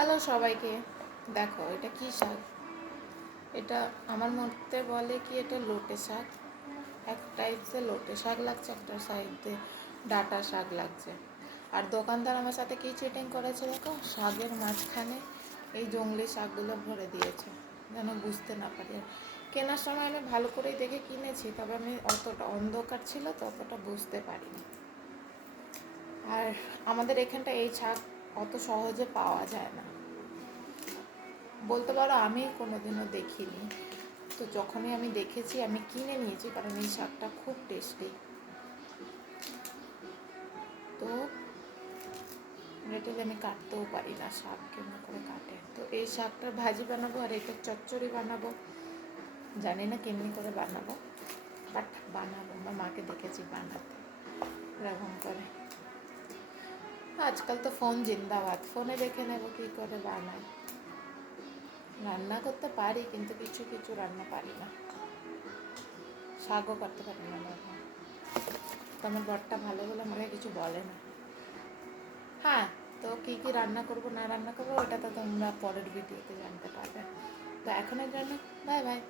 Hello সবাইকে। দেখো এটা কি শাক? এটা আমার মতে বলে কি এটা লোটে শাক। এক টাইপসের লোটে শাক লাগছে, একটা সাইডে ডাঁটা শাক লাগছে। আর দোকানদার আমার সাথে কি চিটিং করেছে দেখো, শাকের মাঝখানে এই জংলি শাকগুলো ভরে দিয়েছে যেন বুঝতে না পারি। কেনার সময় আমি ভালো করেই দেখে কিনেছি, তবে আমি অতটা অন্ধকার ছিল তো অতটা বুঝতে পারিনি। আর আমাদের এখানটা এই শাক অত সহজে পাওয়া যায় না, বলতে পারো আমি কোনোদিনও দেখিনি। তো যখনই আমি দেখেছি আমি কিনে নিয়েছি, কারণ এই শাকটা খুব টেস্টি। তো রেটেলে আমি কাটতেও পারি না, শাক কেমন করে কাটে। তো এই শাকটার ভাজি বানাবো আর এটার চচ্চড়ি বানাবো। জানি না কেমনি করে বানাবো, বাট বানাবো। আমার মাকে দেখেছি বানাতে এরকম করে। আজকাল তো ফোন জিন্দাবাদ, ফোনে দেখে নেবো কী করে বানায়। রান্না করতে পারি কিন্তু কিছু কিছু রান্না পারি না, শাকও করতে পারি না বাবা। তো আমার বরটা ভালো বলে আমাকে কিছু বলে না। হ্যাঁ, তো কী কী রান্না করবো না রান্না করবো ওটা তো তোমরা পরের ভিডিওতে জানতে পারবে। তো এখনের জন্য বাই বাই।